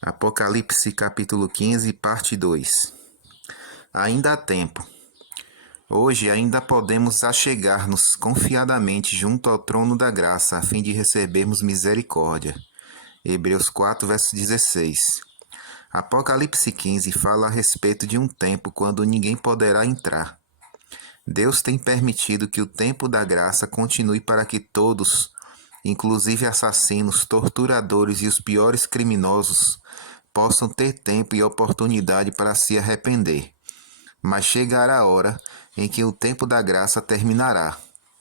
Apocalipse capítulo 15, parte 2. Ainda há tempo. Hoje ainda podemos achegar-nos confiadamente junto ao trono da graça, a fim de recebermos misericórdia. Hebreus 4, verso 16. Apocalipse 15 fala a respeito de um tempo quando ninguém poderá entrar. Deus tem permitido que o tempo da graça continue para que todos, inclusive assassinos, torturadores e os piores criminosos, possam ter tempo e oportunidade para se arrepender. Mas chegará a hora em que o tempo da graça terminará.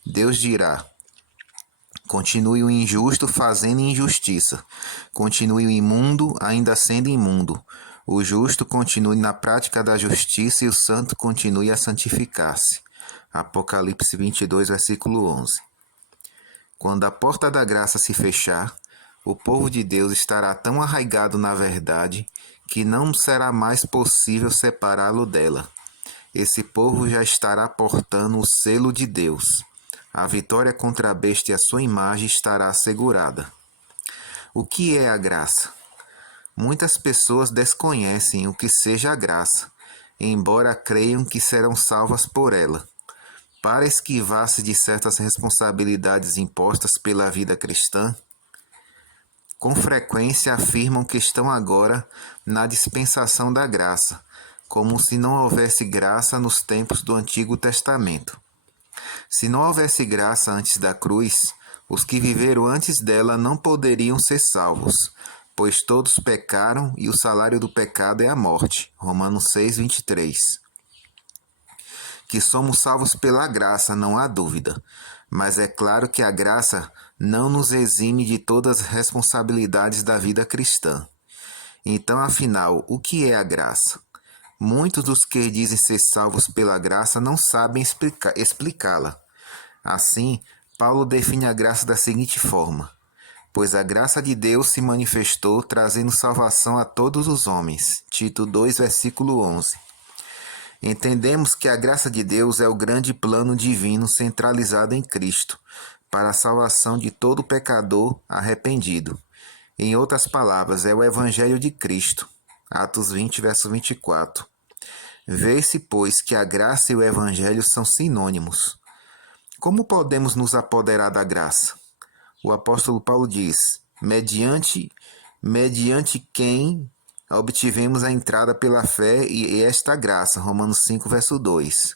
Deus dirá: continue o injusto fazendo injustiça, continue o imundo ainda sendo imundo, o justo continue na prática da justiça e o santo continue a santificar-se. Apocalipse 22, versículo 11. Quando a porta da graça se fechar, o povo de Deus estará tão arraigado na verdade que não será mais possível separá-lo dela. Esse povo já estará portando o selo de Deus. A vitória contra a besta e a sua imagem estará assegurada. O que é a graça? Muitas pessoas desconhecem o que seja a graça, embora creiam que serão salvas por ela. Para esquivar-se de certas responsabilidades impostas pela vida cristã, com frequência afirmam que estão agora na dispensação da graça, como se não houvesse graça nos tempos do Antigo Testamento. Se não houvesse graça antes da cruz, os que viveram antes dela não poderiam ser salvos, pois todos pecaram e o salário do pecado é a morte. Romanos 6, 23. Que somos salvos pela graça, não há dúvida, mas é claro que a graça não nos exime de todas as responsabilidades da vida cristã. Então, afinal, o que é a graça? Muitos dos que dizem ser salvos pela graça não sabem explicá-la. Assim, Paulo define a graça da seguinte forma: pois a graça de Deus se manifestou trazendo salvação a todos os homens. Tito 2, versículo 11. Entendemos que a graça de Deus é o grande plano divino centralizado em Cristo, para a salvação de todo pecador arrependido. Em outras palavras, é o Evangelho de Cristo. Atos 20, verso 24. Vê-se, pois, que a graça e o Evangelho são sinônimos. Como podemos nos apoderar da graça? O apóstolo Paulo diz: mediante quem obtivemos a entrada pela fé e esta graça. Romanos 5, verso 2.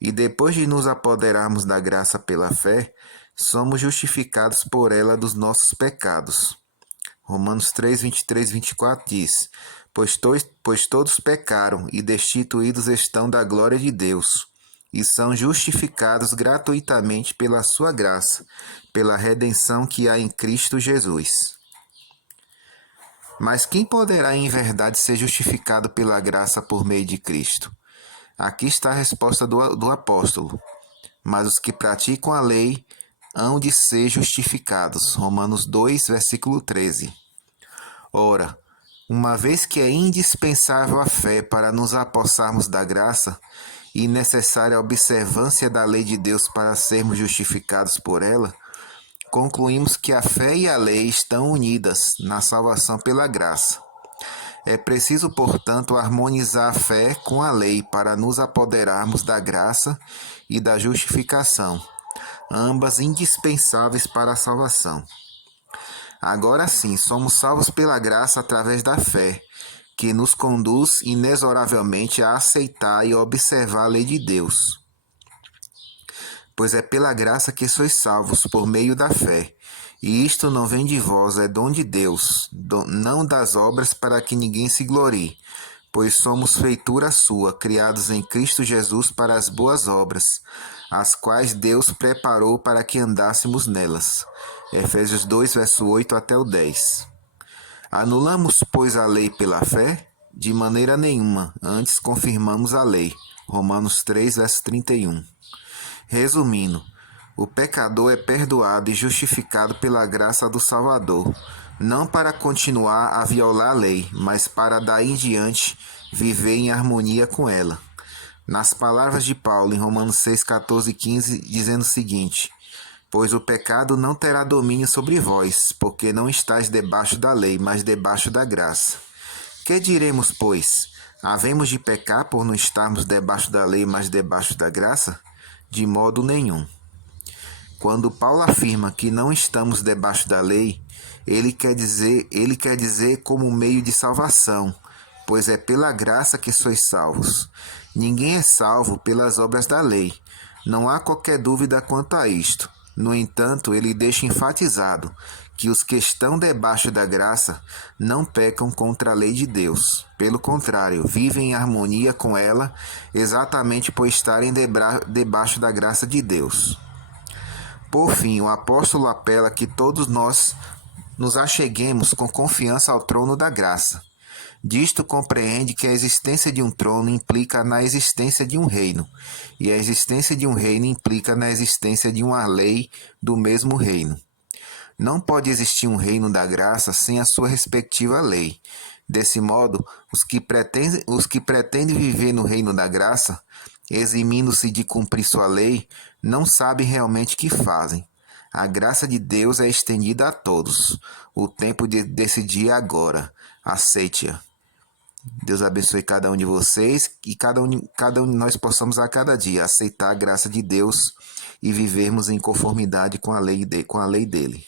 E depois de nos apoderarmos da graça pela fé, somos justificados por ela dos nossos pecados. Romanos 3, 23 e 24 diz: pois todos pecaram e destituídos estão da glória de Deus, e são justificados gratuitamente pela sua graça, pela redenção que há em Cristo Jesus. Mas quem poderá em verdade ser justificado pela graça por meio de Cristo? Aqui está a resposta do apóstolo: mas os que praticam a lei hão de ser justificados. Romanos 2, versículo 13. Ora, uma vez que é indispensável a fé para nos apossarmos da graça e necessária a observância da lei de Deus para sermos justificados por ela, concluímos que a fé e a lei estão unidas na salvação pela graça. É preciso, portanto, harmonizar a fé com a lei para nos apoderarmos da graça e da justificação, ambas indispensáveis para a salvação. Agora sim, somos salvos pela graça através da fé, que nos conduz inexoravelmente a aceitar e observar a lei de Deus. Pois é pela graça que sois salvos por meio da fé. E isto não vem de vós, é dom de Deus, não das obras para que ninguém se glorie, pois somos feitura sua, criados em Cristo Jesus para as boas obras, as quais Deus preparou para que andássemos nelas. Efésios 2, verso 8 até o 10. Anulamos, pois, a lei pela fé? De maneira nenhuma, antes confirmamos a lei. Romanos 3, verso 31. Resumindo, o pecador é perdoado e justificado pela graça do Salvador, não para continuar a violar a lei, mas para daí em diante viver em harmonia com ela. Nas palavras de Paulo em Romanos 6, 14 e 15, dizendo o seguinte: Pois o pecado não terá domínio sobre vós, porque não estáis debaixo da lei, mas debaixo da graça. Que diremos, pois? Havemos de pecar por não estarmos debaixo da lei, mas debaixo da graça? De modo nenhum. Quando Paulo afirma que não estamos debaixo da lei, ele quer dizer como meio de salvação, pois é pela graça que sois salvos. Ninguém é salvo pelas obras da lei. Não há qualquer dúvida quanto a isto. No entanto, ele deixa enfatizado que os que estão debaixo da graça não pecam contra a lei de Deus. Pelo contrário, vivem em harmonia com ela, exatamente por estarem debaixo da graça de Deus. Por fim, o apóstolo apela que todos nós nos acheguemos com confiança ao trono da graça. Disto compreende que a existência de um trono implica na existência de um reino, e a existência de um reino implica na existência de uma lei do mesmo reino. Não pode existir um reino da graça sem a sua respectiva lei. Desse modo, os que pretendem viver no reino da graça, eximindo-se de cumprir sua lei, não sabem realmente o que fazem. A graça de Deus é estendida a todos. O tempo de decidir é agora. Aceite-a. Deus abençoe cada um de vocês e cada um de nós possamos a cada dia aceitar a graça de Deus e vivermos em conformidade com a lei dele.